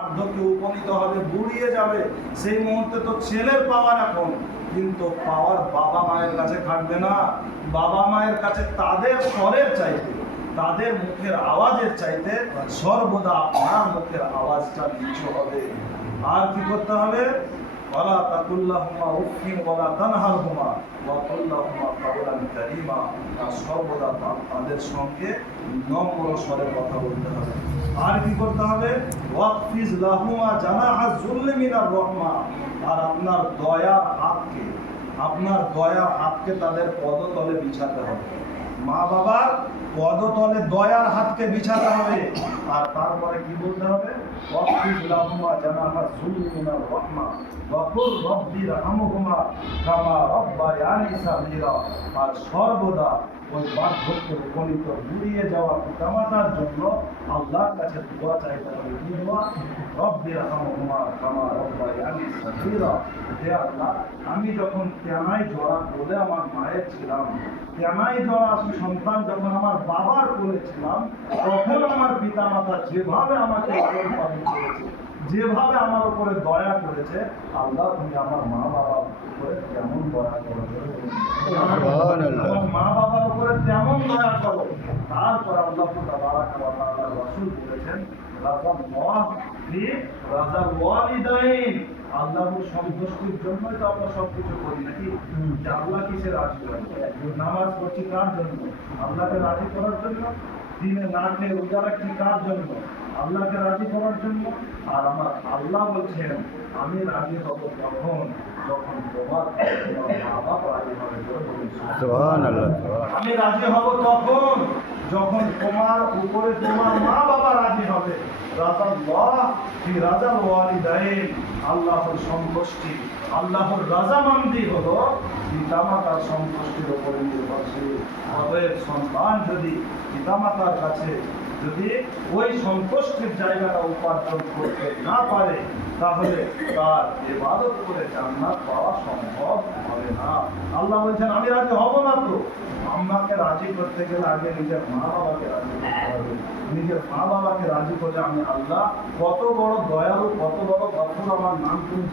বার্ধক্যে উপনীত হবে, বুড়িয়ে যাবে, সেই মুহূর্তে তো ছেলের পাওয়ার এখন, কিন্তু পাওয়ার বাবা মায়ের কাছে খাটবে না। বাবা মায়ের কাছে তাদের স্বরের চাইতে, তাদের মুখের আওয়াজের চাইতে সর্বদা আপনার মুখের আওয়াজটা নিচু হবে। আর কি করতে হবে? ওয়ালা তাকুল্লাহুমা উফিন ওয়ালা তানহারহুমা ওয়া কুল্লাহুমা কাওলান কারীমা। সর্বদা তাদের সঙ্গে নম্র স্বরে কথা বলতে হবে। আর কি করতে হবে? ওয়াকফিজ লাহুমা জানাহা যুল্লি মিনার রাহমা। আর আপনার দয়ার হাতকে তাদের পদতলে বিছাতে হবে। মা বাবার পদতলে দয়ার হাতকে বিছাতে হবে। আর তারপরে কি বলতে হবে? ওয়াকফিজ লাহুমা জানাহা যুল্লি মিনার রাহমা ওয়া কুর রব্বি রহমহুমা কামা রব্বায়ানি সাগীরা। আর সর্বদা ওই বার্ধক্যে উপনীত বুড়িয়ে যাওয়া পিতামাতার জন্য আল্লাহর কাছে দোয়া চাইতে হবে। কি দোয়া? রব্বি রহমহুমা কামা রব্বায়ানি সাগীরা। হে আল্লাহ, আমি যখন তেনাই জড়া কোলে আমার মায়ের ছিলাম, তেনাই জড়া সন্তান যখন আমার বাবার কোলে ছিলাম, তখন আমার পিতামাতা যেভাবে আমাকে লালন পালন করেছে, যেভাবে আমার উপরে দয়া করেছে, আল্লাহ তুমি আমার মা বাবার উপরে তেমন দয়া করো, আমার মা বাবার উপরে তেমন দয়া করো। তারপর আল্লাহ তাবারাক ওয়া তাআলা রাসূল বলেছেন, রাজাল ওয়ালিদাইন। আল্লাহর সন্তুষ্টির জন্যই তো আমরা সবকিছু করি নাকি? যে আল্লাহ কিসে রাজি হয়? নামাজ পড়ছি কার জন্য? আল্লাহকে রাজি করার জন্য। দিনে না খেয়ে রোজা রাখছি কার জন্য? আল্লাহকে রাজি করার জন্য। আর আমার আল্লাহ বলছেন, আমি রাজি হব তখন যখন তোমার মা বাবা রাজি হবে। আমি রাজি হব তখন যখন তোমার উপরে তোমার মা বাবা রাজি হবে। রাজাল ওয়ালিদাইন, আল্লাহর সন্তুষ্টি, আল্লাহর রাজামান্দি হলো পিতামাতার সন্তুষ্টির উপরে নির্ভরশীল। অতএব সন্তান যদি পিতামাতার কাছে যদি ওই সন্তুষ্টির জায়গাটা উপার্জন করতে না পারে, তাহলে তার ইবাদত করে জান্নাত পাওয়া সম্ভব হবে না। আল্লাহ বলছেন, আমি রাজি হব না তো। আমাকে রাজি করতে গেলে আগে নিজের মা বাবাকে রাজি করতে হবে। নিজের মা বাবাকে রাজি করে আমি আল্লাহ কত বড় দয়ালু, কত বড় গফুর, আমার নাম তুমি